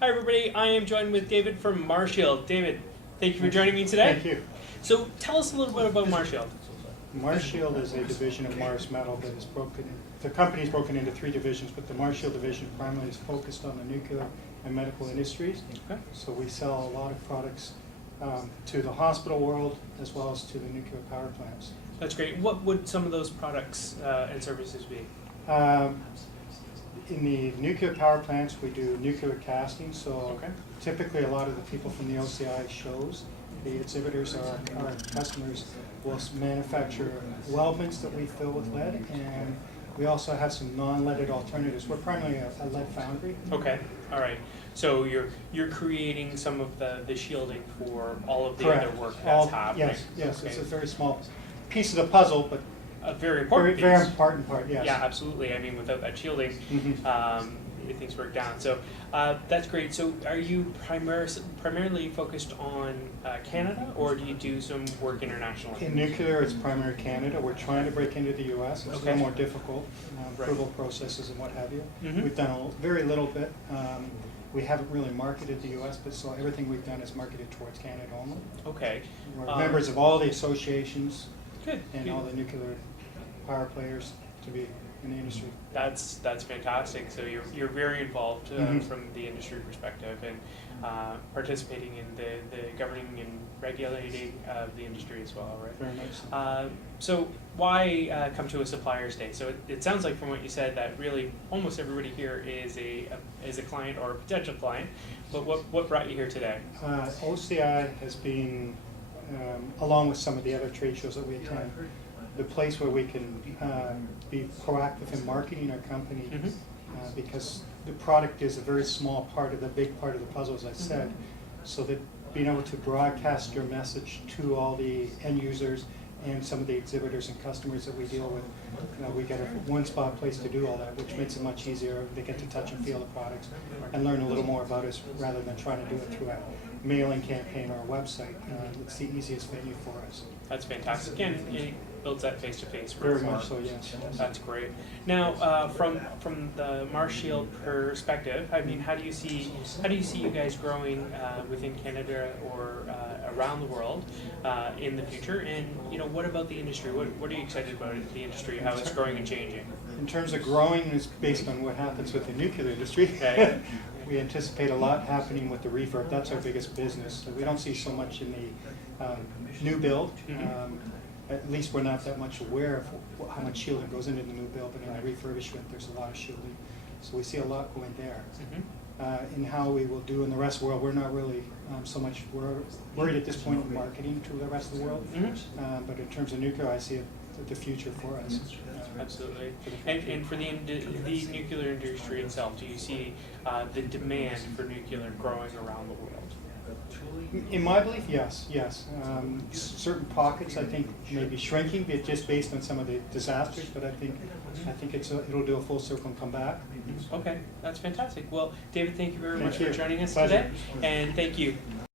Hi everybody, I am joined with David from MarShield. David, thank you for joining me today. Thank you. So tell us a little bit about MarShield. MarShield is a division of Mars Metal that is the company is broken into three divisions, but the MarShield division primarily is focused on the nuclear and medical industries. Okay. So we sell a lot of products to the hospital world as well as to the nuclear power plants. That's great. What would some of those products and services be? In the nuclear power plants, we do nuclear casting. So Okay. typically a lot of the people from the OCI shows, the exhibitors, our customers, will manufacture weldments that we fill with lead, and we also have some non-leaded alternatives. We're primarily a lead foundry. Okay, all right. So you're creating some of the shielding for all of the Correct. other work that's happening. Yes, Okay. it's a very small piece of the puzzle, but A very important very piece. important part, yes. Yeah, absolutely. I mean, without that shielding, Mhm. things break down. So that's great. So are you primarily focused on Canada, or do you do some work internationally? In nuclear, it's primarily Canada. We're trying to break into the U.S. It's a Okay. little more difficult, Right. approval processes and what have you. Mhm. We've done very little bit. We haven't really marketed the U.S., but so everything we've done is marketed towards Canada only. Okay. We're members of all the associations Good. and good. all the nuclear power players to be in the industry. That's fantastic. So you're very involved Mhm. from the industry perspective and participating in the governing and regulating of the industry as well, right? Very much so. So why come to a Suppliers Day? So it sounds like from what you said that really almost everybody here is a client or a potential client. But what brought you here today? OCI has been, along with some of the other trade shows that we attend, the place where we can be proactive in marketing our company, Mhm. because the product is a very small part of the big part of the puzzle, as I said. So that being able to broadcast your message to all the end users and some of the exhibitors and customers that we deal with, we get a one-spot place to do all that, which makes it much easier. They get to touch and feel the products and learn a little more about us rather than trying to do it through a mailing campaign or a website. It's the easiest venue for us. That's fantastic. And it builds that face-to-face. Very much so, yes. That's great. Now, from the MarShield perspective, I mean, how do you see you guys growing within Canada or around the world in the future? And what about the industry? What are you excited about in the industry? How it's growing and changing? In terms of growing, is based on what happens with the nuclear industry. Okay. We anticipate a lot happening with the refurb. That's our biggest business. So we don't see so much in the new build. Mhm. At least we're not that much aware of how much shielding goes into the new build, but in the refurbishment, there's a lot of shielding. So we see a lot going there. Mhm. In how we will do in the rest of the world, we're not really so much worried at this point in marketing to the rest of the world. Mhm. But in terms of nuclear, I see the future for us. Absolutely. And for the nuclear industry itself, do you see the demand for nuclear growing around the world? In my belief, yes. Certain pockets, I think, may be shrinking, but just based on some of the disasters. But I think it'll do a full circle and come back. Okay, that's fantastic. Well, David, thank you very Thank much you. for joining us Pleasure. today, and thank you.